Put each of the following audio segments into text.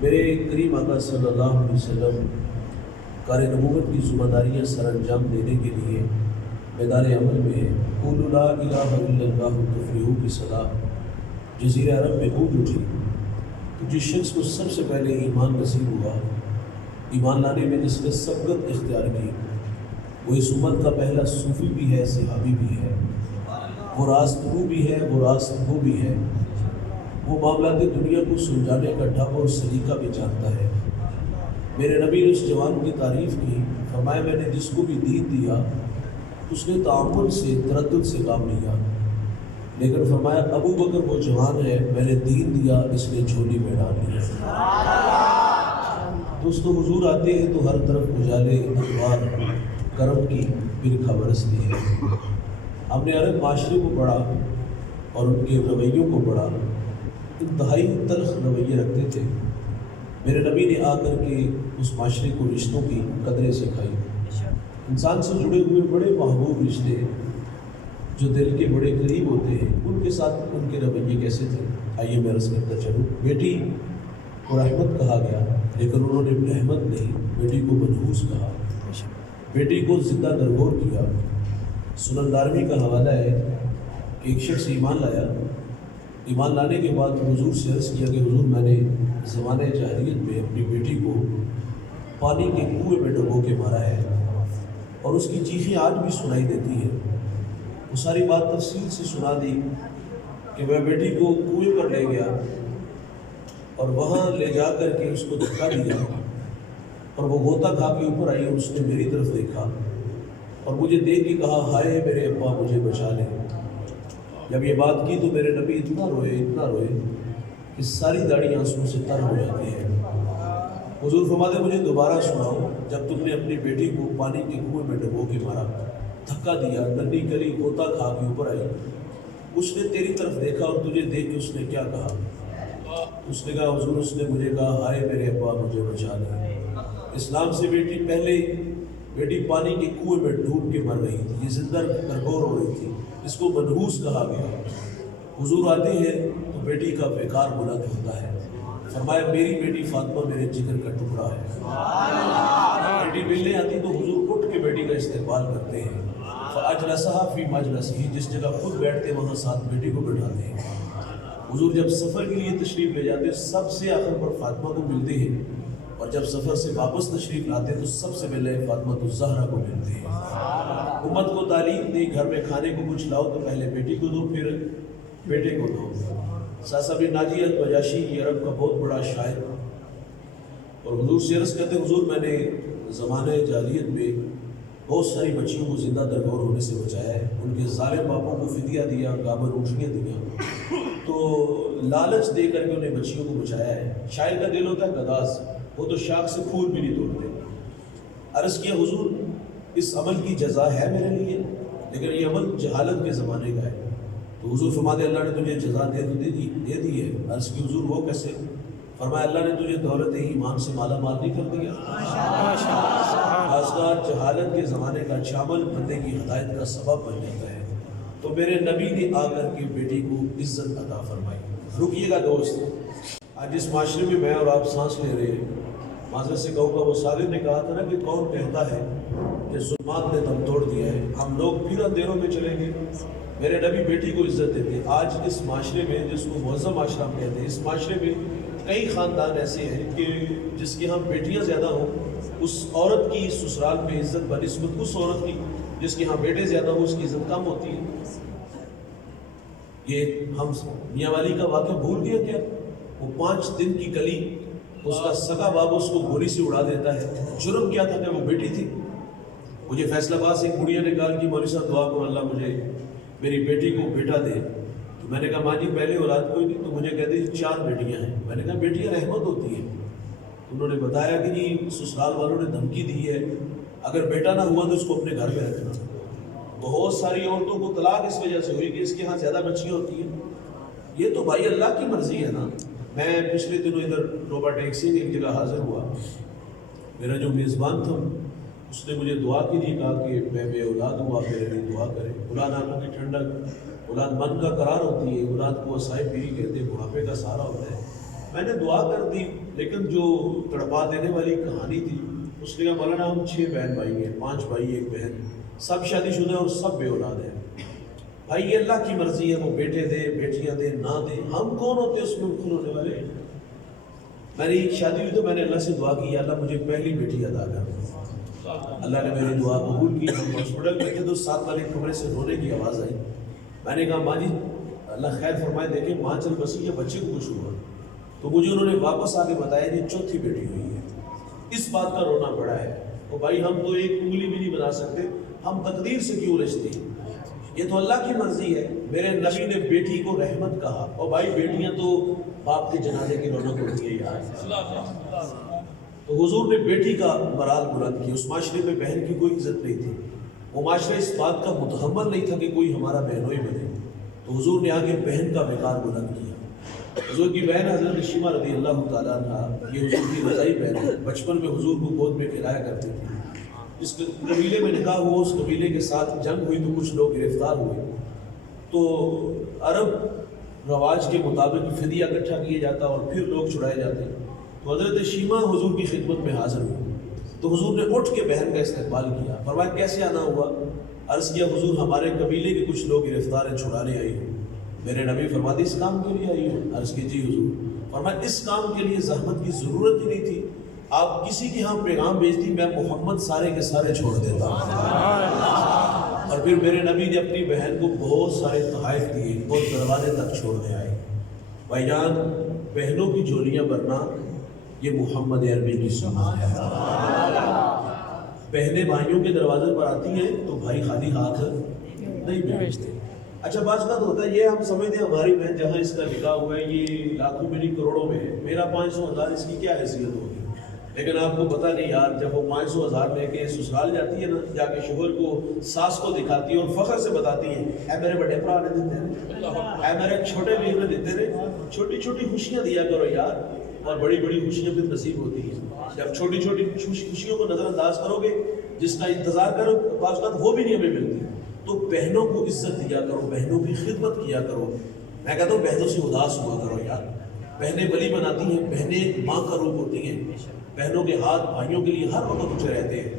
میرے کریم آقا صلی اللہ علیہ وسلم کار نبوت کی ذمہ داریاں سر انجام دینے کے لیے میدان عمل میں ہے۔ قولوا لا الہ الا اللہ تفلحوا کی صدا جزیرہ عرب میں گونج اٹھی، تو جس شخص کو سب سے پہلے ایمان نصیب ہوا، ایمان لانے میں جس نے سبقت اختیار کی، وہ اس امت کا پہلا صوفی بھی ہے، صحابی بھی ہے، وہ راست رو بھی ہے، وہ راست گو بھی ہے، وہ معاملات دنیا کو سلجھانے کا ڈھنگ اور سلیقہ بھی جانتا ہے۔ میرے نبی نے اس جوان کی تعریف کی، فرمایا میں نے جس کو بھی دین دیا اس نے تعامل سے تردد سے کام لیا، لیکن فرمایا ابو بکر وہ جوان ہے، میں نے دین دیا اس نے جھولی میں ڈال لیا۔ دوستو حضور آتے ہیں تو ہر طرف اجالے انوار کرم کی برکھا برستی ہے۔ ہم نے عرب معاشرے کو پڑھا اور ان کے رویوں کو پڑھا، انتہائی تلخ رویے رکھتے تھے۔ میرے نبی نے آ کر کے اس معاشرے کو رشتوں کی قدریں سکھائی۔ انسان سے جڑے ہوئے بڑے محبوب رشتے جو دل کے بڑے قریب ہوتے ہیں، ان کے ساتھ ان کے رویے کیسے تھے، آئیے میں عرض کرتا چلوں۔ بیٹی کو رحمت کہا گیا، لیکن انہوں نے رحمت نہیں، بیٹی کو منحوس کہا، بیٹی کو زندہ درگور کیا۔ سنن دارمی کا حوالہ ہے کہ ایک شخص ایمان لایا، ایمان لانے کے بعد حضور سے عرض کیا کہ حضور میں نے زمانہ جاہلیت میں اپنی بیٹی کو پانی کے کنویں میں ڈبو کے مارا ہے اور اس کی چیخیں آج بھی سنائی دیتی ہیں۔ وہ ساری بات تفصیل سے سنا دی کہ میں بیٹی کو کنویں پر لے گیا اور وہاں لے جا کر کے اس کو دھکا دیا اور وہ غوطہ کھا کے اوپر آئی اور اس نے میری طرف دیکھا اور مجھے دیکھ کے کہا ہائے میرے ابا مجھے بچا لے۔ جب یہ بات کی تو میرے نبی اتنا روئے کہ ساری داڑھی آنسوں سے تر ہو جاتی ہے۔ حضور فرماتے مجھے دوبارہ سناؤ، جب تم نے اپنی بیٹی کو پانی کے کنویں میں ڈبو کے مارا، دھکا دیا، ننھی کلی غوطہ کھا کے اوپر آئی، اس نے تیری طرف دیکھا اور تجھے دیکھ کے اس نے کیا کہا؟ اس نے کہا حضور اس نے مجھے کہا ہائے میرے ابا مجھے بچا لے۔ اسلام سے بیٹی پانی کے کنویں میں ڈوب کے مر رہی تھی، یہ زندہ درگور ہو رہی تھی، اس کو منحوس کہا گیا۔ حضور آتے ہیں تو بیٹی کا وقار بلند ہوتا ہے۔ فرمایا میری بیٹی فاطمہ میرے جگر کا ٹکڑا ہے۔ بیٹی ملنے آتی تو حضور اٹھ کے بیٹی کا استقبال کرتے ہیں، فاجلسها فی مجلسہ، جس جگہ خود بیٹھتے وہاں ساتھ بیٹی کو بٹھاتے ہیں۔ حضور جب سفر کے لیے تشریف لے جاتے سب سے آخر پر فاطمہ کو ملتے ہیں، اور جب سفر سے واپس تشریف لاتے تو سب سے پہلے فاطمہ الزہرا کو ملتے ہیں۔ امت کو تعلیم دی، گھر میں کھانے کو کچھ لاؤ تو پہلے بیٹی کو دو پھر بیٹے کو دو۔ ساسا بن ناجی البجاشی یہ عرب کا بہت بڑا شاعر اور حضور سے عرض کرتے حضور میں نے زمانہ جاہلیت میں بہت ساری بچیوں کو زندہ درگور ہونے سے بچایا ہے، ان کے ظالم باپوں کو فدیہ دیا، گابر روٹیاں دیا، تو لالچ دے کر کے انہیں بچیوں کو بچایا ہے۔ شاعر کا دل ہوتا ہے گداز، وہ تو شاخ سے پھول بھی نہیں توڑتے۔ عرض کیا حضور اس عمل کی جزا ہے میرے لیے، لیکن یہ عمل جہالت کے زمانے کا ہے۔ تو حضور فرماتے اللہ نے تجھے جزا دے دی ہے۔ عرض کی حضور وہ کیسے؟ فرمایا اللہ نے تجھے دولت ایمان سے مالا مال نہیں کر دیا۔ خاص جہالت کے زمانے کا اچھا عمل بندے کی ہدایت کا سبب بن جاتا ہے۔ تو میرے نبی نے آ کر کے بیٹی کو عزت عطا فرمائی۔ رکیے گا دوست، آج جس معاشرے میں میں اور آپ سانس لے رہے ہیں، معذرت سے کہوں گا وہ صادق نے کہا تھا نا کہ کون کہتا ہے کہ ظلمات نے دم توڑ دیا ہے، ہم لوگ پھر اندھیروں میں چلیں گے۔ میرے نبی بیٹی کو عزت دیتے۔ آج اس معاشرے میں جس کو معظم معاشرہ ہم کہتے ہیں، اس معاشرے میں کئی خاندان ایسے ہیں کہ جس کے ہاں بیٹیاں زیادہ ہوں، اس عورت کی سسرال میں عزت بنسبت اس عورت کی جس کے ہاں بیٹے زیادہ ہوں اس کی عزت کم ہوتی ہے۔ یہ ہم میاں والی کا واقعہ بھول گیا کیا؟ وہ 5 دن کی کلی اس کا سگا بابا اس کو گولی سے اڑا دیتا ہے۔ جرم کیا تھا کہ وہ بیٹی تھی۔ مجھے فیصلہ آباد سے ایک بڑھیا نے کہا کہ مولوی صاحب دعا کرو اللہ مجھے میری بیٹی کو بیٹا دے۔ تو میں نے کہا ماں جی پہلے اولاد کوئی نہیں، تو مجھے کہتے 4 بیٹیاں ہیں۔ میں نے کہا بیٹیاں رحمت ہوتی ہیں۔ انہوں نے بتایا کہ جی سسرال والوں نے دھمکی دی ہے اگر بیٹا نہ ہوا تو اس کو اپنے گھر میں رکھنا۔ بہت ساری عورتوں کو طلاق اس وجہ سے ہوئی کہ اس کے ہاں زیادہ بچیاں ہوتی ہیں۔ یہ تو بھائی اللہ کی مرضی ہے نا۔ میں پچھلے دنوں ادھر ٹوبا ٹیکسی میں ایک جگہ حاضر ہوا، میرا جو میزبان تھا اس نے مجھے دعا کے لیے کہا کہ میں بے اولاد ہوں، آپ میرے لیے دعا کریں۔ اولاد آنکھوں کی ٹھنڈک، اولاد من کا قرار ہوتی ہے، اولاد کو وسائل پیری کہتے ہیں، بڑھاپے کا سہارا ہوتا ہے۔ میں نے دعا کر دی، لیکن جو تڑپا دینے والی کہانی تھی اس نے کہا مولانا ہم 6 بہن بھائی ہیں، 5 بھائی 1 بہن، سب شادی شدہ ہیں اور سب بے اولاد ہیں۔ بھائی یہ اللہ کی مرضی ہے، وہ بیٹے دے بیٹیاں دے نہ دے، ہم کون ہوتے اس میں مدخل ہونے والے؟ میری شادی ہوئی تو میں نے اللہ سے دعا کی، اللہ مجھے پہلی بیٹی عطا کر۔ اللہ نے میری دعا قبول کی۔ ہم ہاسپٹل میں تھے تو ساتھ والے کمرے سے رونے کی آواز آئی۔ میں نے کہا ماں جی اللہ خیر فرمائے، دیکھیں ماں چل بسی ہے، بچے کو کچھ ہوا؟ تو مجھے انہوں نے واپس آ کے بتایا کہ 4تھی بیٹی ہوئی ہے۔ اس بات کا رونا پڑا ہے۔ تو بھائی ہم تو ایک انگلی بھی نہیں بنا سکتے، ہم تقدیر سے کیوں الجھتے ہیں؟ یہ تو اللہ کی مرضی ہے۔ میرے نبی نے بیٹی کو رحمت کہا، اور بھائی بیٹیاں تو باپ کے جنازے کی رونق ہوتی ہے یار۔ تو حضور نے بیٹی کا مرال بلند کیا۔ اس معاشرے میں بہن کی کوئی عزت نہیں تھی، وہ معاشرہ اس بات کا متحمل نہیں تھا کہ کوئی ہمارا بہنوئی بنے، تو حضور نے آگے بہن کا وقار بلند کیا۔ حضور کی بہن حضرت شیمہ رضی اللہ تعالیٰ عنہ، یہ حضور کی رضائی بہن ہے، بچپن میں حضور کو گود میں کھلایا کرتی تھی۔ اس قبیلے میں نکاح ہوا، اس قبیلے کے ساتھ جنگ ہوئی تو کچھ لوگ گرفتار ہوئے، تو عرب رواج کے مطابق فدیہ اکٹھا کیا جاتا اور پھر لوگ چھڑائے جاتے۔ تو حضرت شیمہ حضور کی خدمت میں حاضر ہوئی، تو حضور نے اٹھ کے بہن کا استقبال کیا۔ فرمایا کیسے آنا ہوا؟ عرض کیا حضور ہمارے قبیلے کے کچھ لوگ گرفتار ہیں، چھڑانے آئی ہوں۔ میرے نبی فرماتے اس کام کے لیے آئی ہوں؟ عرض کی جی حضور۔ فرمایا اس کام کے لیے زحمت کی ضرورت ہی نہیں تھی، آپ کسی کے ہاں پیغام بھیجتی، میں محمد سارے کے سارے چھوڑ دیتا۔ اور پھر میرے نبی نے اپنی بہن کو بہت سارے تحائف دیے اور دروازے تک چھوڑنے آئے۔ بھائی جان بہنوں کی جولیاں بھرنا یہ محمد عربی کی سنت ہے۔ بہنیں بھائیوں کے دروازے پر آتی ہیں تو بھائی خالی ہاتھ نہیں بھیجتے۔ اچھا بعض بات ہوتا ہے یہ ہم سمجھتے ہیں ہماری بہن جہاں اس کا نکاح ہوا ہے یہ لاکھوں میں نہیں کروڑوں میں ہے، میرا 500,000 اس کی کیا حیثیت ہوگی؟ لیکن آپ کو پتہ نہیں یار، جب وہ 500,000 لے کے سسرال جاتی ہے نا، جا کے شوہر کو ساس کو دکھاتی ہے اور فخر سے بتاتی ہے اے میرے بڑے بھرا نے دیتے ہیں، اے میرے چھوٹے بھائی نے دیتے ہیں، چھوٹی چھوٹی خوشیاں دیا کرو یار، اور بڑی بڑی خوشیاں پھر نصیب ہوتی ہیں۔ جب چھوٹی چھوٹی خوشیوں کو نظر انداز کرو گے، جس کا انتظار کرو بعض اوقات وہ بھی نہیں ہمیں ملتی، تو بہنوں کو عزت دیا کرو، بہنوں کی خدمت کیا کرو۔ میں کہتا ہوں بہنوں سے اداس ہوا کرو یار، بہنیں ولی بناتی ہیں، بہنیں ماں کا روپ ہوتی ہیں، بہنوں کے ہاتھ بھائیوں کے لیے ہر وقت اٹھے رہتے ہیں۔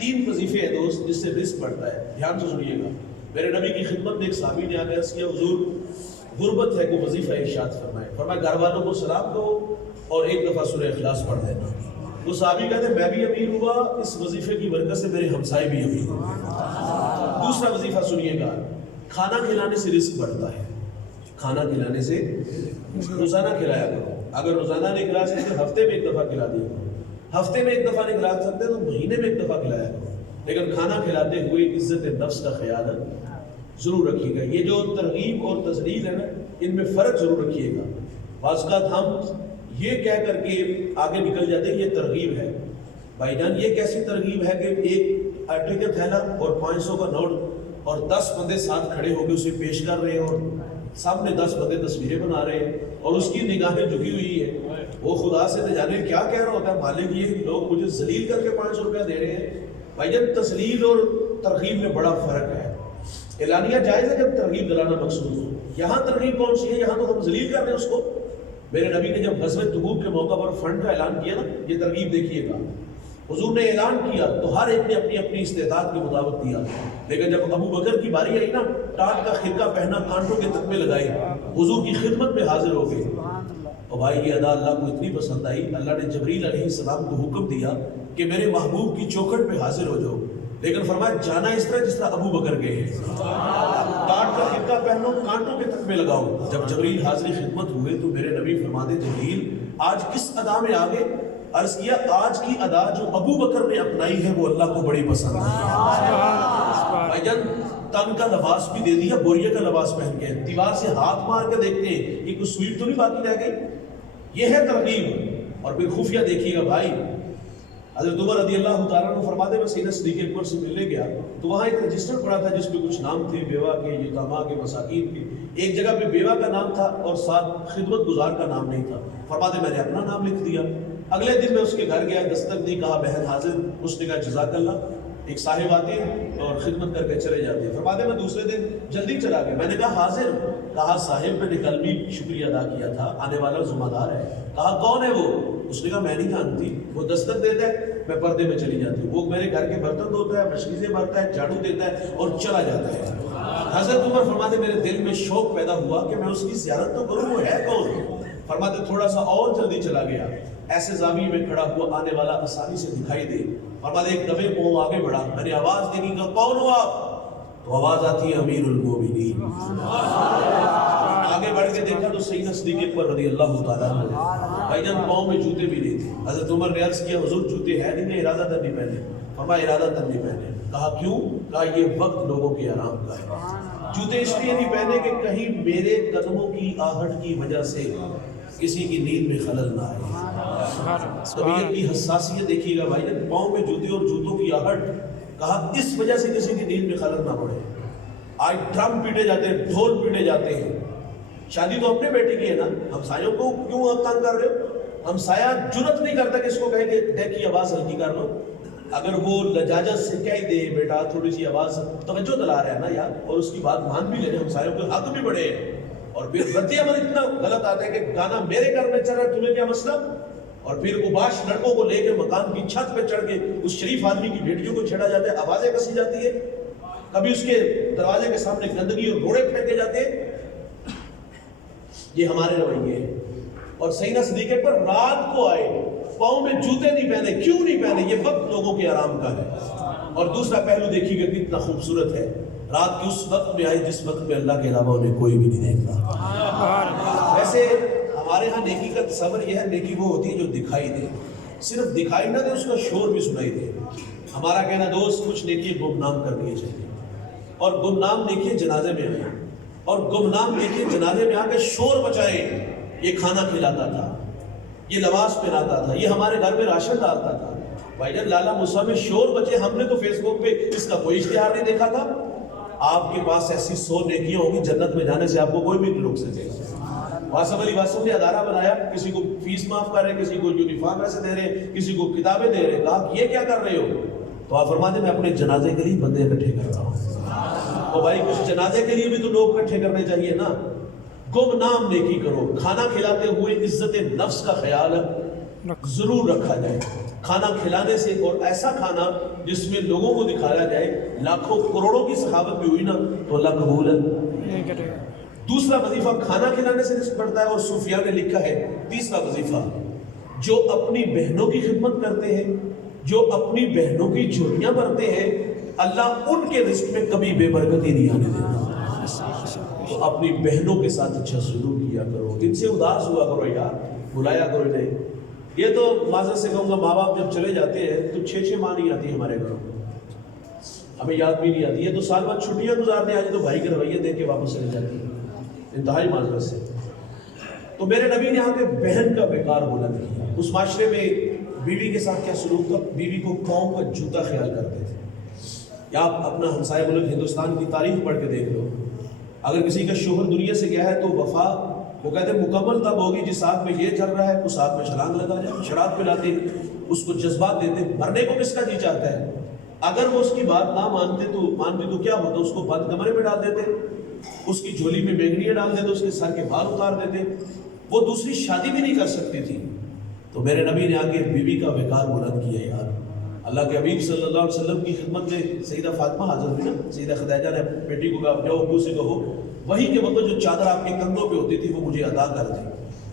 3 وظیفے ہیں دوست جس سے رزق بڑھتا ہے، دھیان سے سنیے گا۔ میرے نبی کی خدمت میں ایک صحابی نے آ کے عرض کیا حضور غربت ہے، کو وظیفہ ارشاد فرمائے۔ فرمایا گھر والوں کو سلام دو اور 1 دفعہ سورہ اخلاص پڑھ دینا۔ وہ صحابی کہتے ہیں میں بھی امیر ہوا اس وظیفے کی برکت سے، میرے ہمسائے بھی امیر ہوئے۔ دوسرا وظیفہ سنیے گا، کھانا کھلانے سے رزق بڑھتا ہے۔ کھانا کھلانے سے روزانہ کھلایا کرو، اگر روزانہ نہیں کھلا سکتے ہفتے میں 1 دفعہ کھلا دیا کرو، ہفتے میں 1 دفعہ نہیں کھلا سکتے تو مہینے میں 1 دفعہ کھلایا کرو، لیکن کھانا کھلاتے ہوئے عزت نفس کا خیال ضرور رکھیے گا۔ یہ جو ترغیب اور تذلیل ہے نا، ان میں فرق ضرور رکھیے گا۔ بعض اوقات ہم یہ کہہ کر کے آگے نکل جاتے ہیں یہ ترغیب ہے۔ بھائی جان یہ کیسی ترغیب ہے کہ ایک آٹے کا تھیلا اور 500 کا نوٹ اور 10 بندے ساتھ کھڑے ہو کے اسے پیش کر رہے ہیں، اور سامنے 10 بندے تصویریں بنا رہے ہیں اور اس کی نگاہیں جھکی ہوئی ہے، وہ خدا سے نہ جانے کیا کہہ رہا ہوتا ہے، مالک یہ لوگ مجھے ذلیل کر کے 500 روپیہ دے رہے ہیں۔ بھائی جان تذلیل اور ترغیب میں بڑا فرق ہے۔ اعلانیہ جائز ہے جب ترغیب دلانا مقصود ہو، یہاں ترغیب کون سی ہے؟ یہاں تو ہم ذلیل کر رہے ہیں اس کو۔ میرے نبی نے جب غزوہ تبوک کے موقع پر فنڈ کا اعلان کیا نا، یہ ترغیب دیکھیے گا، حضور نے اعلان کیا تو ہر ایک نے اپنی اپنی استطاعت کے مطابق دیا، لیکن جب ابو بکر کی باری آئی نا، ٹاٹ کا خرقہ پہنا، کانٹوں کے تکمے لگائے، حضور کی خدمت میں حاضر ہو گئے۔ اور بھائی یہ ادا اللہ کو اتنی پسند آئی، اللہ نے جبریل علیہ السلام کو حکم دیا کہ میرے محبوب کی چوکھٹ پہ حاضر ہو جاؤ، لیکن فرمایا جانا اس طرح جس طرح ابو بکر گئے ہیں، ٹاٹ کا خرقہ پہنو، کانٹوں کے تکمے لگاؤ۔ جب جبریل حاضر خدمت ہوئے تو میرے نبی فرماتے جبریل آج کس ادا میں آگے؟ عرض کیا آج کی ادا جو ابو بکر نے اپنائی ہے وہ اللہ کو بڑی پسند ہے۔ بھائی جان تن کا لباس بھی دے دیا، بوریے کا لباس پہن کے، دیوار سے ہاتھ مار کے دیکھتے ہیں کہ کچھ سوئی تو نہیں باقی رہ گئی، یہ ہے ترغیب۔ اور پھر خفیہ دیکھیے گا بھائی، حضرت عمر رضی اللہ تعالیٰ عنہ فرماتے ہیں میں سیدنا صدیق اکبر سے ملنے گیا تو وہاں ایک رجسٹر پڑا تھا جس میں کچھ نام تھے بیوہ کے، یتاما کے، مساکین کے۔ ایک جگہ پہ بیوہ کا نام تھا اور ساتھ خدمت گزار کا نام نہیں تھا۔ فرماتے میں نے اپنا نام لکھ دیا۔ اگلے دن میں اس کے گھر گیا، دستک دی، کہا بہن حاضر، اس نے کہا جزاک اللہ۔ ایک صاحب آتے ہیں اور خدمت کر کے چلے جاتے ہیں۔ فرماتے میں دوسرے دن جلدی چلا گیا، میں نے کہا حاضر، کہا صاحب میں نے کل بھی شکریہ ادا کیا تھا، آنے والا ذمہ دار ہے۔ کہا کون ہے وہ؟ اس نے کہا میں نہیں جانتی، وہ دستک دیتا ہے، میں پردے میں چلی جاتی ہوں، وہ میرے گھر کے برتن دھوتا ہے، مشکیزیں بھرتا ہے، جھاڑو دیتا ہے اور چلا جاتا ہے۔ حضرت عمر فرماتے میرے دل میں شوق پیدا ہوا کہ میں اس کی زیارت تو کروں، وہ ہے کون؟ فرماتے تھوڑا سا اور جلدی چلا گیا، ایسے زاویے میں کھڑا ہوا آنے والا آسانی سے دکھائی دے۔ فرماتے ایک دفعے پاؤں آگے بڑھا، میں نے آواز دی کہ کون ہو آپ؟ تو آواز آتی ہے امیر المومنین۔ آگے بڑھ کے دیکھا تو سیدنا صدیق اکبر رضی اللہ تعالیٰ عنہ، بھائی جان پاؤں میں جوتے بھی نہیں تھے۔ حضرت عمر نے عرض کیا حضور جوتے ہے نہیں؟ ارادہ تن نہیں پہنے۔ فرمایا ارادہ تن نہیں پہنے۔ کہا کیوں؟ کہا یہ وقت لوگوں کے آرام کا ہے، جوتے اس لیے نہیں پہنے کہ کہیں میرے قدموں کی آہٹ کی وجہ سے کسی کی نیند میں خلل نہ آئے۔ طبیعت کی حساسیت دیکھیے گا بھائی جان، پاؤں میں جوتے اور جوتوں کی آہٹ، کہا اس وجہ سے کسی کی نیند میں خلل نہ پڑے۔ آج ڈرم پیٹے جاتے ہیں، ڈھول پیٹے جاتے ہیں۔ شادی تو اپنے بیٹے کی ہے نا، ہمسایوں کو کیوں آپ تنگ کر رہے ہو؟ ہمسایہ جرت نہیں کرتا کہ اس کو کہے کہ دیکھ کی آواز ہلکی کر لو۔ اگر وہ لجاجت سے کہہ دے بیٹا تھوڑی سی آواز توجہ دلا رہا ہے نا یار، اور اس کی بات مان بھی لے رہے، ہمسایوں کے حق بھی بڑے ہیں۔ اور پھر رد عمل اتنا غلط آتا ہے کہ گانا میرے گھر میں چل رہا ہے، تمہیں کیا مسئلہ؟ اور پھر اوباش لڑکوں کو لے کے مکان کی چھت پہ چڑھ کے اس شریف آدمی کی بیٹیوں کو چھیڑا جاتا ہے، آوازیں کسی جاتی ہے، کبھی اس کے دروازے کے سامنے گندگی اور روڑے پھینکے جاتے ہیں۔ یہ ہمارے رویے ہیں۔ اور سیدنا صدیق اکبر رات کو آئے، پاؤں میں جوتے نہیں پہنے۔ کیوں نہیں پہنے؟ یہ وقت لوگوں کے آرام کا ہے۔ اور دوسرا پہلو دیکھیے گا کتنا خوبصورت ہے، رات کے اس وقت میں آئے جس وقت میں اللہ کے علاوہ انہیں کوئی بھی نہیں دیکھتا۔ ویسے ہمارے ہاں نیکی کا تصور یہ ہے، نیکی وہ ہوتی ہے جو دکھائی دے، صرف دکھائی نہ دے، اس کا شور بھی سنائی دے۔ ہمارا کہنا دوست کچھ نیکی گمنام کرنی چاہیے، اور گمنام نیکی جنازے میں آئے، اور گمنام نیکی جنازے میں آ کے شور بچائے۔ یہ کھانا کھلاتا تھا، یہ لباس پہناتا تھا، یہ ہمارے گھر میں راشن ڈالتا تھا۔ بھائی جان لالا موسیٰ میں شور بچے، ہم نے تو فیس بک پہ اس کا کوئی اشتہار نہیں دیکھا تھا۔ آپ کے پاس ایسی 100 نیکیاں ہوں گی، جنت میں جانے سے آپ کو کوئی بھی نہیں روک سکے گا۔ واسف علی واسف نے ادارہ بنایا، کسی کو فیس معاف کر رہے، کسی کو یونیفارم ایسے دے رہے، کسی کو کتابیں دے رہے۔ کہا یہ کیا کر رہے ہو؟ تو آپ فرماتے میں اپنے جنازے کے لیے بندے اکٹھے کر رہا ہوں۔ تو بھائی کچھ جنازے کے لیے بھی تو لوگ اکٹھے کرنے چاہیے نا۔ گمنام نیکی کرو، کھانا کھلاتے ہوئے عزت نفس کا خیال ضرور رکھا جائے۔ کھانا کھلانے سے، اور ایسا کھانا جس میں لوگوں کو دکھایا جائے، لاکھوں کروڑوں کی سخاوت بھی ہوئی نا تو اللہ قبول ہے۔ دوسرا وظیفہ کھانا کھلانے سے رزق بڑھتا ہے، اور صوفیاء نے لکھا ہے تیسرا وظیفہ، جو اپنی بہنوں کی خدمت کرتے ہیں، جو اپنی بہنوں کی جھولیاں بھرتے ہیں، اللہ ان کے رزق میں کبھی بے برکتی نہیں آنے دیتا۔ تو اپنی بہنوں کے ساتھ اچھا سلوک کیا کرو، ان سے اداس ہوا کرو یار، بلایا کرو انہیں۔ یہ تو معذرت سے کہوں گا، ماں باپ جب چلے جاتے ہیں تو 6 ماہ نہیں آتی ہمارے گھروں میں، ہمیں یاد بھی نہیں آتی ہے، تو سال بعد چھٹیاں گزارنے آج تو بھائی کے رویے دیکھ کے واپس چلے جاتی ہے، انتہائی معذرت سے۔ تو میرے نبی نے آ کے بہن کا وقار بلند کیا۔ اس معاشرے میں بیوی کے ساتھ کیا سلوک تھا؟ بیوی کو قوم کا جوتا خیال کرتے تھے۔ یا آپ اپنا ہمسایہ ملک ہندوستان کی تاریخ پڑھ کے دیکھ لو، اگر کسی کا شوہر دنیا سے گیا ہے تو وفا وہ کہتے ہیں مکمل تب ہوگی جس آگ میں یہ چل رہا ہے اس آگ میں چھلانگ لگا جائے، شراب پلاتے، اس کو جذبات دیتے۔ مرنے کو کس کا جی چاہتا ہے؟ اگر وہ اس کی بات نہ مانتے تو کیا ہوتا؟ اس کو بند کمرے میں ڈال دیتے، اس کی جھولی میں بیگنیاں ڈال دیتے، اس کے سر کے بال اتار دیتے، وہ دوسری شادی بھی نہیں کر سکتی تھی۔ تو میرے نبی نے آگے بیوی کا وقار بلند کیا یار۔ اللہ کے حبیب صلی اللہ علیہ وسلم کی خدمت میں سیدہ فاطمہ حاضر ہوئی نا، سیدہ خدیجہ نے بیٹی کو کہا جاؤ ابو سے کہو وہی کے وقت جو چادر آپ کے کندھوں پہ ہوتی تھی وہ مجھے عطا کر دے۔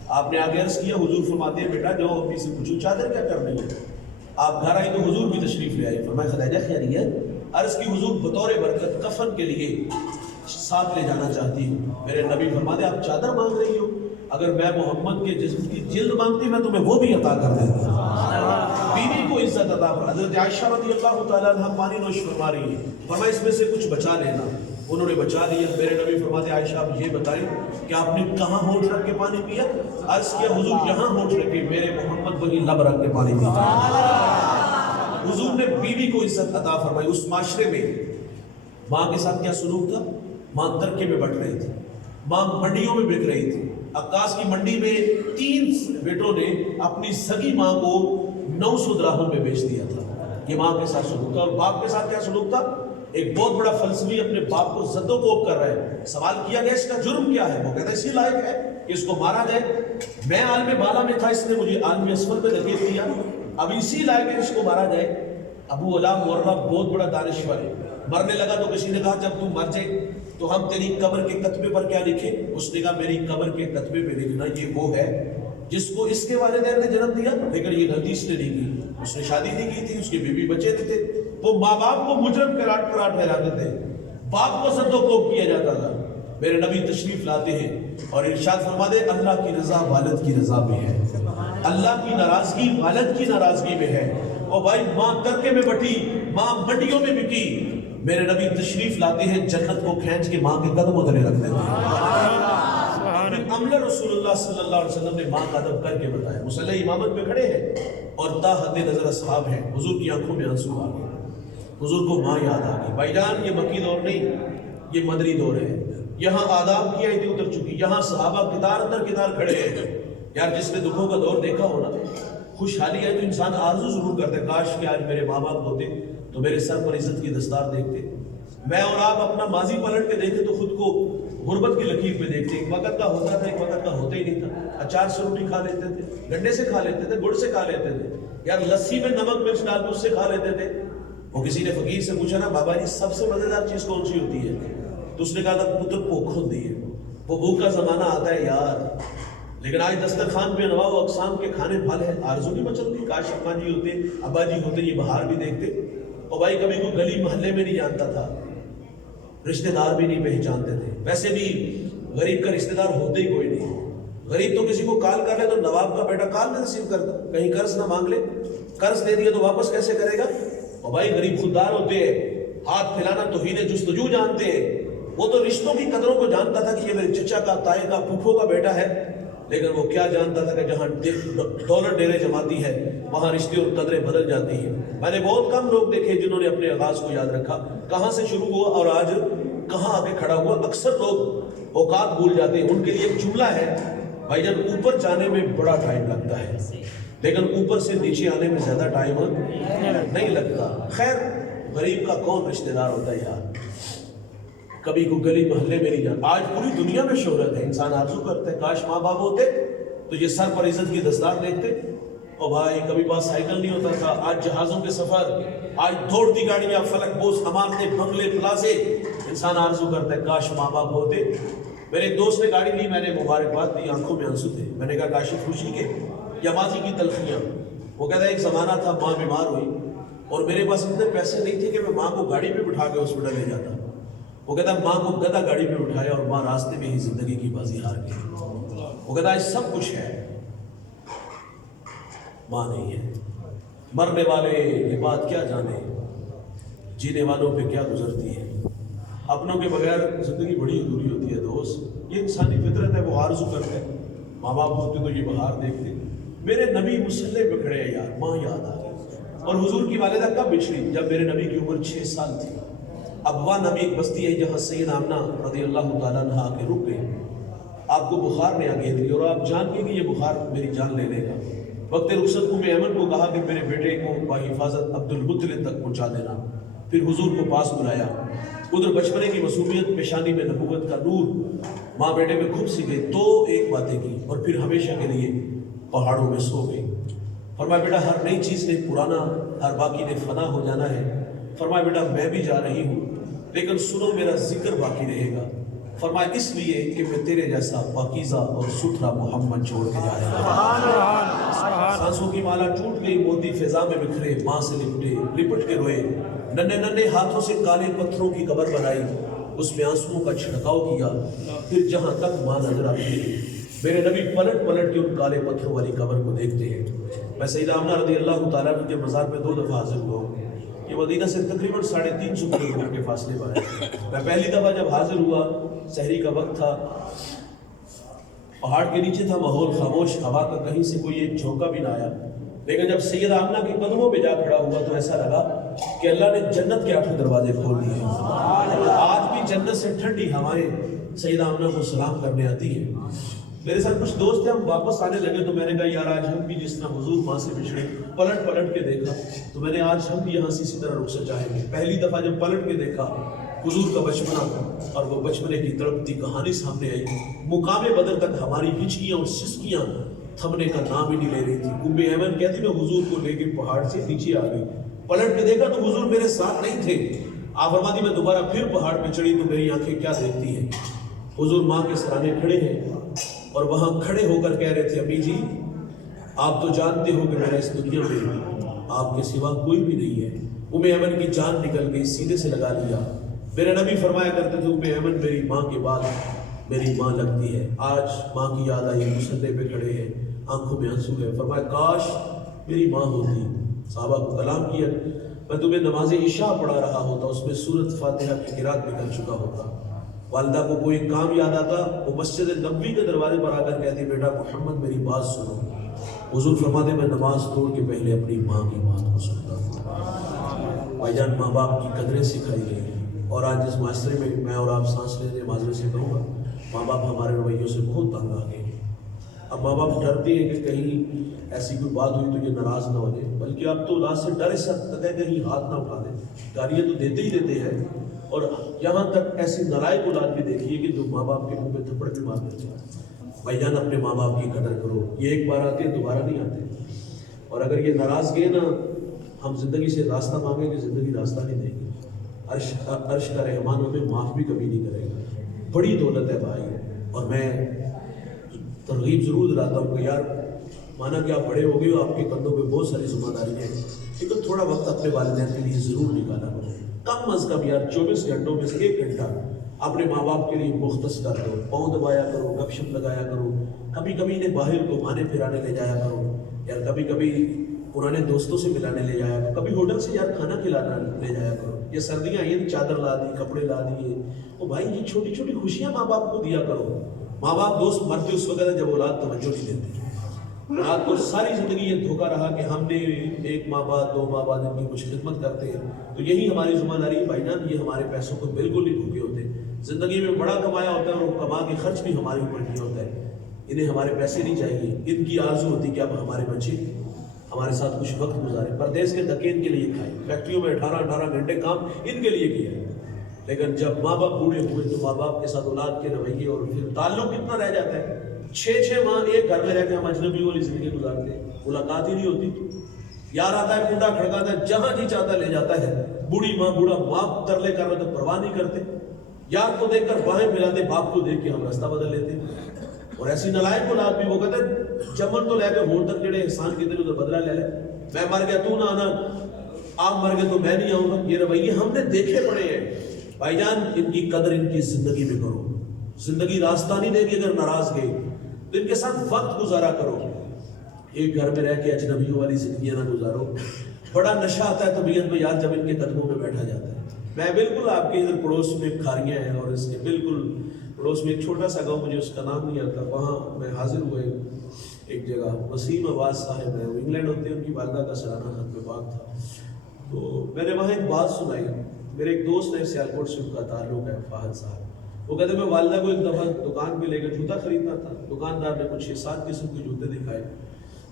آپ نے آگے عرض کیا، حضور فرماتے ہیں بیٹا جاؤ اپنی سے پوچھو چادر کیا کرنی ہے۔ آپ گھر آئی تو حضور بھی تشریف لے آئے، فرمایا خدیجہ خیریت؟ عرض کی حضور بطور برکت کفن کے لیے ساتھ لے جانا چاہتی ہوں۔ میرے نبی فرماتے آپ چادر مانگ رہی ہو، اگر میں محمد کے جسم کی جلد مانگتی میں تمہیں وہ بھی عطا کر دیتا۔ بیوی کو عزت عطا فرمائی۔ حضرت عائشہ رضی اللہ تعالیٰ عنہ پانی نوش فرما رہی ہے، فرمایا اس میں سے کچھ بچا لینا۔ انہوں نے بچا لیا۔ میرے نبی فرماتے عائشہ آپ یہ بتائیں کہ آپ نے کہاں ہونٹ رکھ کے پانی پیا؟ عرض کیا حضور یہاں ہونٹ رکھے، میرے محمد وہی لب رکھ کے پانی پیتا۔ حضور نے بیوی کو عزت عطا فرمائی۔ اس معاشرے میں ماں کے ساتھ کیا سلوک تھا؟ ماں ترکے میں بٹ رہی تھی، ماں منڈیوں میں بک رہی تھی۔ عکاس کی منڈی میں 3 بیٹوں نے اپنی سگی ماں کو 900 دراہم میں بیچ دیا تھا۔ یہ ماں کے ساتھ سلوک تھا۔ اور باپ کے ساتھ کیا سلوک تھا؟ ایک بہت بڑا فلسفی اپنے باپ کو زد و کوب کر رہا ہے. سوال کیا گیا اس کا جرم کیا ہے؟ وہ کہتا ہے اسی لائق ہے کہ اس کو مارا جائے. میں عالم بالا میں تھا، اس نے مجھے عالم اسفل پہ دھکیل دیا، اب اسی لائق ہے اس کو مارا جائے. ابو علا مورہ بہت بڑا دانشور ہے. مرنے لگا تو کسی نے کہا جب تم مر جائے تو ہم تیری قبر کے کتبے پر کیا لکھیں؟ اس نے کہا میری قبر کے کتبے پہ لکھنا یہ وہ ہے جس کو اس کے والدین نے جنم دیا. لیکن یہ غلطی اس نے نہیں کی، اس نے شادی نہیں کی تھی، اس کے بیوی بچے تھے. وہ ماں باپ کو مجرم کراٹ ٹھہراتے تھے، باپ کو زد و کوب کیا جاتا تھا. میرے نبی تشریف لاتے ہیں اور ارشاد فرما دے اللہ کی رضا والد کی رضا میں ہے، اللہ کی ناراضگی والد کی ناراضگی میں ہے. اور بھائی ماں ترکے میں بٹی، ماں منڈیوں میں بکی، میرے نبی تشریف لاتے ہیں جنت کو کھینچ کے ماں کے قدموں تلے رکھ دیتے ہیں. عمل رسول اللہ صلی اللہ علیہ وسلم نے ماں کا ادب کر کے بتایا. مصلی امامت پہ کھڑے ہیں اور تا حد نظر اصحاب ہیں. حضور کی آنکھوں میں آنسو آ گئے، حضور کو ماں یاد آ گئی. بھائی جان یہ مکی دور نہیں، یہ مدنی دور ہے. یہاں آداب کی آیتیں اتر چکی، یہاں صحابہ کتار اندر کتار کھڑے ہیں. یار جس نے دکھوں کا دور دیکھا ہو نا، خوشحالی ہے تو انسان آرزو ضرور کرتے کاش کہ آج میرے ماں باپ ہوتے تو میرے سر پر عزت کی دستار دیکھتے. میں اور آپ اپنا ماضی پلٹ کے دیکھتے تو خود کو غربت کی لکیر پہ دیکھتے. ایک وقت کا ہوتا تھا، ایک وقت کا ہوتا ہی نہیں تھا. اچار سے روٹی کھا لیتے تھے، گنڈے سے کھا لیتے تھے، گڑ سے کھا لیتے تھے. یار لسی میں نمک مرچ ڈال کے اس سے کھا لیتے تھے. وہ کسی نے فقیر سے پوچھا نا بابا جی سب سے مزیدار چیز کون سی ہوتی ہے؟ تو اس نے کہا تھا پتر بھوک ہوتی ہے. وہ بھوک کا زمانہ آتا ہے یار، لیکن آج دسترخوان پہ انواع و اقسام کے کھانے پھل ہیں. آرزو نہیں مچلتی کاش ابا جی ہوتے، ابا جی ہوتے، یہ بہار بھی دیکھتے. اور بھائی کبھی کوئی گلی محلے میں نہیں جانتا تھا، رشتہ دار بھی نہیں پہچانتے تھے. ویسے بھی غریب کا رشتہ دار ہوتے ہی کوئی نہیں. غریب تو کسی کو کال کر لے تو نواب کا بیٹا کال نہیں ریسیو کرتا، کہیں قرض نہ مانگ لے، قرض دے دیا تو واپس کیسے کرے گا. اور بھائی غریب خوددار ہوتے ہیں، ہاتھ پھیلانا توہین جستجو جانتے ہیں. وہ تو رشتوں کی قدروں کو جانتا تھا کہ یہ میرے چچا کا، تائے کا، پھوپھو کا بیٹا ہے. لیکن وہ کیا جانتا تھا کہ جہاں ڈالر ڈیرے جماتی ہے وہاں رشتے اور قدریں بدل جاتی ہیں. میں نے بہت کم لوگ دیکھے جنہوں نے اپنے آغاز کو یاد رکھا، کہاں سے شروع ہوا اور آج کہاں آ کے کھڑا ہوا. اکثر لوگ اوقات بھول جاتے ہیں. ان کے لیے ایک جملہ ہے بھائی جان، اوپر جانے میں بڑا ٹائم لگتا ہے لیکن اوپر سے نیچے آنے میں زیادہ ٹائم نہیں لگتا. خیر غریب کا کون رشتہ دار ہوتا ہے یار، کبھی کو گلی محلے میں نہیں جاتا. آج پوری دنیا میں شہرت ہے. انسان آرزو کرتا ہے کاش ماں باپ ہوتے تو یہ سر پر عزت کی دستار دیکھتے. اور بھائی کبھی پاس سائیکل نہیں ہوتا تھا، آج جہازوں کے سفر، آج دوڑتی گاڑیاں، فلک بوس، عمارتیں، بنگلے، پلازے. انسان آرزو کرتا ہے کاش ماں باپ ہوتے. میرے ایک دوست نے گاڑی لی، میں نے مبارکباد دی، آنکھوں میں آنسو تھے. میں نے کہا کاشف خوشی کے یا ماضی کی تلخیاں؟ وہ کہتا ہے ایک زمانہ تھا ماں بیمار ہوئی اور میرے پاس اتنے پیسے نہیں تھے کہ میں ماں کو گاڑی پہ بٹھا کے ہاسپٹل لے جاتا. وہ کہتا ہے ماں کو گدھا گاڑی پہ بٹھایا اور ماں راستے میں ہی زندگی کی بازی ہار گئی. وہ کہتا ہے سب کچھ ہے، ماں نہیں ہے. مرنے والے یہ بات کیا جانے، جینے والوں پہ کیا گزرتی ہے. اپنوں کے بغیر زندگی بڑی ادھوری ہوتی ہے دوست. یہ انسانی فطرت ہے، وہ آرزو کرتے ہیں ماں باپ ہوتے تو یہ بہار دیکھتے. میرے نبی مصلی پہ کھڑے ہیں یار، ماں یاد آ گئی. اور حضور کی والدہ کب بچھڑی؟ جب میرے نبی کی عمر 6 سال تھی. ابوا نامی ایک بستی ہے جہاں سید آمنہ رضی اللہ تعالیٰ عنہ آ کے رک گئی. آپ کو بخار نے آگے دی اور آپ جان کے کہ یہ بخار میری جان لے لے گا. وقت رخصت ایمن کو کہا کہ میرے بیٹے کو بحفاظت عبد المطلب تک پہنچا دینا. پھر حضور کو پاس بلایا. ادھر بچپنے کی معصومیت، پیشانی میں نبوت کا نور، ماں بیٹے میں کھپ سی گئی. تو ایک باتیں کی اور پھر ہمیشہ کے لیے پہاڑوں میں سو گئی. فرمایا بیٹا ہر نئی چیز نے پرانا، ہر باقی نے فنا ہو جانا ہے. فرمایا بیٹا میں بھی جا رہی ہوں لیکن سنو میرا ذکر باقی رہے گا. فرمایا اس لیے کہ میں تیرے جیسا پاکیزہ اور ستھرا محمد چھوڑ کے جا رہا ہوں. سانسوں کی مالا ٹوٹ گئی، موتی فضا میں بکھرے، ماں سے لپٹ کے روئے. ننھے ننھے ہاتھوں سے کالے پتھروں کی قبر بنائی، اس میں آنسوؤں کا چھڑکاؤ کیا. پھر جہاں تک ماں نظر آتی ہے میرے نبی پلٹ پلٹ کے ان کالے پتھروں والی قبر کو دیکھتے ہیں. میں سیدہ آمنہ رضی اللہ تعالیٰ عنہ کے مزار پہ 2 دفعہ حاضر ہوا ہوں. یہ مدینہ سے تقریباً 350 کلومیٹر کے فاصلے پر ہے. میں پہلی دفعہ جب حاضر ہوا سحری کا وقت تھا، پہاڑ کے نیچے تھا، ماحول خاموش، ہوا کا کہیں سے کوئی ایک جھونکا بھی نہ آیا. لیکن جب سیدہ آمنہ کے قدموں پہ جا کھڑا ہوا تو ایسا لگا کہ اللہ نے جنت کے 8 دروازے کھول دیے. آج بھی جنت سے ٹھنڈی ہوائیں سیدہ آمنہ کو سلام کرنے آتی ہیں. میرے ساتھ کچھ دوست تھے، ہم واپس آنے لگے تو میں نے کہا یار آج ہم بھی جس طرح حضور ماں سے بچھڑے پلٹ پلٹ کے دیکھا، تو میں نے آج ہم بھی یہاں سے اسی طرح رخصت چاہیں گے۔ پہلی دفعہ جب پلٹ کے دیکھا حضور کا بچپنا اور وہ بچپنے کی تڑپتی کہانی سامنے آئی، مقام بدر تک ہماری ہچکیاں اور سسکیاں تھمنے کا نام ہی نہیں لے رہی تھی۔ ام ایمن کہتی میں حضور کو لے کے پہاڑ سے نیچے آ گئی، پلٹ کے دیکھا تو حضور میرے ساتھ نہیں تھے۔ آپ فرماتی میں دوبارہ پھر پہاڑ پہ چڑھی تو میری آنکھیں کیا دیکھتی ہیں، حضور ماں کے سرانے کھڑے ہیں اور وہاں کھڑے ہو کر کہہ رہے تھے امی جی آپ تو جانتے ہو کہ میرا اس دنیا میں آپ کے سوا کوئی بھی نہیں ہے۔ ام ایمن کی جان نکل گئی، سینے سے لگا لیا۔ میرے نبی فرمایا کرتے تھے ام ایمن میری ماں کے بعد میری ماں لگتی ہے۔ آج ماں کی یاد آئی، مصلی پہ کھڑے ہیں، آنکھوں میں آنسو ہے۔ فرمایا کاش میری ماں ہوتی۔ صحابہ کو کلام کیا میں تمہیں نماز عشاء پڑھا رہا ہوتا، اس میں سورۃ فاتحہ کی قرات بھی کر چکا ہوتا۔ والدہ کو کوئی کام یاد آتا وہ مسجد نبوی کے دروازے پر آ کر کہتی بیٹا محمد میری بات سنو۔ حضور فرماتے میں نماز توڑ کے پہلے اپنی ماں کی بات کو سنتا ہوں۔ بھائی جان ماں باپ کی قدریں سکھائی گئی ہیں، اور آج جس معاشرے میں اور آپ سانس لینے معذرت سے کہوں گا ماں باپ ہمارے رویوں سے بہت تنگ آ گئے ہیں۔ اب ماں باپ ڈرتے ہیں کہ کہیں ایسی کوئی بات ہوئی تو یہ ناراض نہ ہو جائے، بلکہ اب تو اولاد سے ڈر اس حد تک ہے کہیں ہاتھ نہ اٹھا دیں۔ گالیاں تو دیتے ہی دیتے ہیں، اور یہاں تک ایسی نالائق اولاد بھی دیکھیے کہ جو ماں باپ کے منہ پہ تھپڑ بھی مار دیتے ہیں۔ بھائی جان اپنے ماں باپ کی قدر کرو، یہ ایک بار آتے ہیں دوبارہ نہیں آتے، اور اگر یہ ناراض گئے نا ہم زندگی سے راستہ مانگیں گے زندگی راستہ نہیں دے گی۔ عرش کا رحمان ہمیں معاف بھی کبھی نہیں کرے گا۔ بڑی دولت ہے بھائی، اور میں ترغیب ضرور دلاتا ہوں کہ یار مانا کہ آپ بڑے ہو گئے ہو، آپ کے کندھوں پہ بہت ساری ذمہ داری ہے، لیکن تھوڑا وقت اپنے والدین کے لیے ضرور نکالا کرو۔ کم از کم یار 24 گھنٹوں میں سے 1 گھنٹہ اپنے ماں باپ کے لیے مختص کر دو، پاؤں دبایا کرو، گپ شپ لگایا کرو، کبھی کبھی انہیں باہر گھمانے پھرانے لے جایا کرو، یار کبھی کبھی پرانے دوستوں سے ملانے لے جایا کرو، کبھی ہوٹل سے یار کھانا کھلانا لے جایا کرو۔ یہ سردیاں آئی ہیں چادر لا دی، کپڑے لا دیے، وہ بھائی یہ چھوٹی چھوٹی خوشیاں ماں باپ کو دیا کرو۔ ماں باپ دوست مرتے اس وقت ہے جب اولاد توجہ نہیں دیتے۔ رات کو ساری زندگی یہ دھوکہ رہا کہ ہم نے 1 ماہ بعد 2 ماہ بعد ان کی کچھ خدمت کرتے ہیں، تو یہی ہماری ذمہ داری ہے بھائی جان۔ یہ ہمارے پیسوں کو بالکل نہیں بھوکے ہوتے، زندگی میں بڑا کمایا ہوتا ہے اور وہ کما کے خرچ بھی ہمارے اوپر کیا ہوتا ہے۔ انہیں ہمارے پیسے نہیں چاہیے، ان کی آرزو ہوتی کہ اب ہمارے بچے ہمارے ساتھ کچھ وقت گزارے۔ پردیس کے دھکے ان کے لیے کھائے، فیکٹریوں میں 18 گھنٹے کام ان کے لیے کیا ہے، لیکن جب ماں باپ بوڑھے ہوئے تو ماں باپ کے ساتھ اولاد کے رویے اور پھر تعلق کتنا رہ جاتا ہے۔ 6 ماہ ایک گھر میں رہ کے ہم اجنبی والی زندگی گزارتے ہیں، ملاقات ہی نہیں ہوتی۔ یار آتا ہے کنڈا کھڑکاتا ہے، جہاں جی چاہتا لے جاتا ہے۔ بوڑھی ماں بوڑھا باپ ترلے کر رہے تو پرواہ نہیں کرتے، یار کو دیکھ کر باہیں ملاتے، باپ کو دیکھ کے ہم راستہ بدل لیتے۔ اور ایسی نالائق اولاد بھی وہ کہتے ہیں چمن تو لے کے ہون تک جڑے احسان کے دل ادھر بدلہ لے لے، میں مر گیا تو نہ آنا، آپ مر گئے تو میں نہیں آؤں گا۔ یہ رویے ہم نے دیکھے پڑے ہیں۔ بھائی جان ان کی قدر ان کی زندگی میں کرو، زندگی راستہ نہیں دے گی اگر ناراض گئے تو ان کے ساتھ وقت گزارا کرو۔ ایک گھر میں رہ کے اجنبیوں والی زندگیاں نہ گزارو۔ بڑا نشہ آتا ہے طبیعت میں یار جب ان کے قدموں میں بیٹھا جاتا ہے۔ میں بالکل آپ کے ادھر پڑوس میں کھاریاں ہیں، اور اس کے بالکل پڑوس میں ایک چھوٹا سا گاؤں، مجھے اس کا نام نہیں آتا، وہاں میں حاضر ہوئے ایک جگہ، وسیم عباس صاحب ہیں، وہ انگلینڈ ہوتے ہیں، ان کی والدہ کا سالانہ ختم پاک تھا، تو میں نے وہاں ایک بات سنائی۔ میرے ایک دوست ہے سیالکوٹ سے، ان کا تعلق ہے، فاہد صاحب، وہ کہتے ہیں میں والدہ کو ایک دفعہ دکان پہ لے کر جوتا خریدنا تھا، دکاندار نے کچھ 6-7 قسم کے جوتے دکھائے۔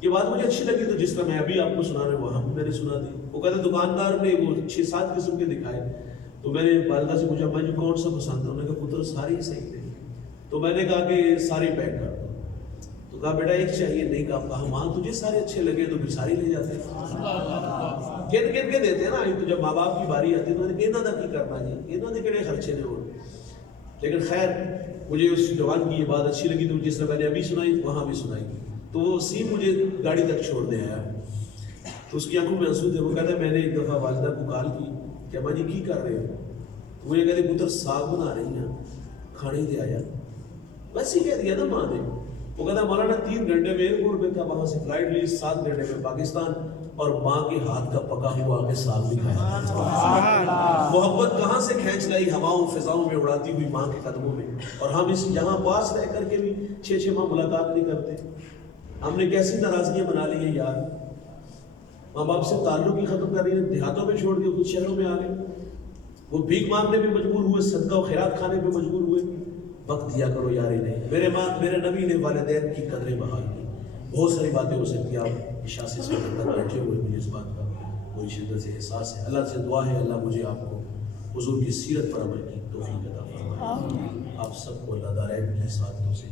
یہ بات مجھے اچھی لگی، تو جس طرح میں ابھی آپ کو سنا رہا ہوں وہاں میں نے سنا دی۔ وہ کہتے ہیں دکاندار نے وہ 6-7 قسم کے دکھائے، تو میں نے والدہ سے پوچھا مجھے کون سا پسند ہے؟ انہوں نے کہا پتر ساری ہی صحیح تھے۔ تو میں نے کہا کہ ساری پیک کر دو، تو کہا بیٹا ایک چاہیے، نہیں کہا ماں تجھے سارے اچھے لگے تو پھر ساری لے جاتے، گن گن کے دیتے ہیں نا۔ تو جب ماں باپ کی باری آتی ہے تو انہوں نے کی کرنا جی، انہوں نے کہڑے خرچے نے ہو۔ لیکن خیر مجھے اس جوان کی یہ بات اچھی لگی، تو جس طرح میں نے ابھی سنائی وہاں بھی سنائی، تو وہ سیم مجھے گاڑی تک چھوڑ دے آیا، تو اس کی آنکھوں میں آنسو تھے۔ وہ کہتا ہے میں نے ایک دفعہ والدہ کو کال کی کہ اماں جی کی کر رہے ہو؟ تو مجھے کہتے پتر ساگ بنا رہی ہیں، کھانے دے آیا، بس ہی کہہ دیا نا ماں نے۔ وہ کہتا مولانا 3 گھنٹے میں ایئرپورٹ پہ تھا، وہاں سے فلائٹ لی، 7 گھنٹے میں پاکستان، اور ماں کے ہاتھ کا پکا ہوا ہمیں ساگ بھی کھایا۔ محبت کہاں سے کھینچ لائی ہواؤں فضاؤں میں اڑاتی ہوئی ماں کے قدموں میں، اور ہم اس یہاں پاس رہ کر کے بھی 6 ماہ ملاقات نہیں کرتے۔ ہم نے کیسی ناراضگیاں بنا لی ہیں یار، ماں باپ سے تعلق ہی ختم کر رہی ہے، دیہاتوں میں چھوڑ دیا، کچھ شہروں میں آ گئے، وہ بھیک مانگنے پہ مجبور ہوئے، صدقہ و خیرات کھانے پہ مجبور ہوئے۔ وقت دیا کرو یاری نہیں. میرے نبی نے والدین کی قدریں بحال کی. بہت ساری باتیں ہو سکتی ہیں، آپ عشاء سے اس وقت اندر بیٹھے ہوئے، مجھے اس بات کا بڑی شدت سے احساس ہے. اللہ سے دعا ہے اللہ مجھے آپ کو حضور کی سیرت پر عمل کی توفیق عطا فرمائے. آپ سب کو اللہ دارین کی سعادتوں سے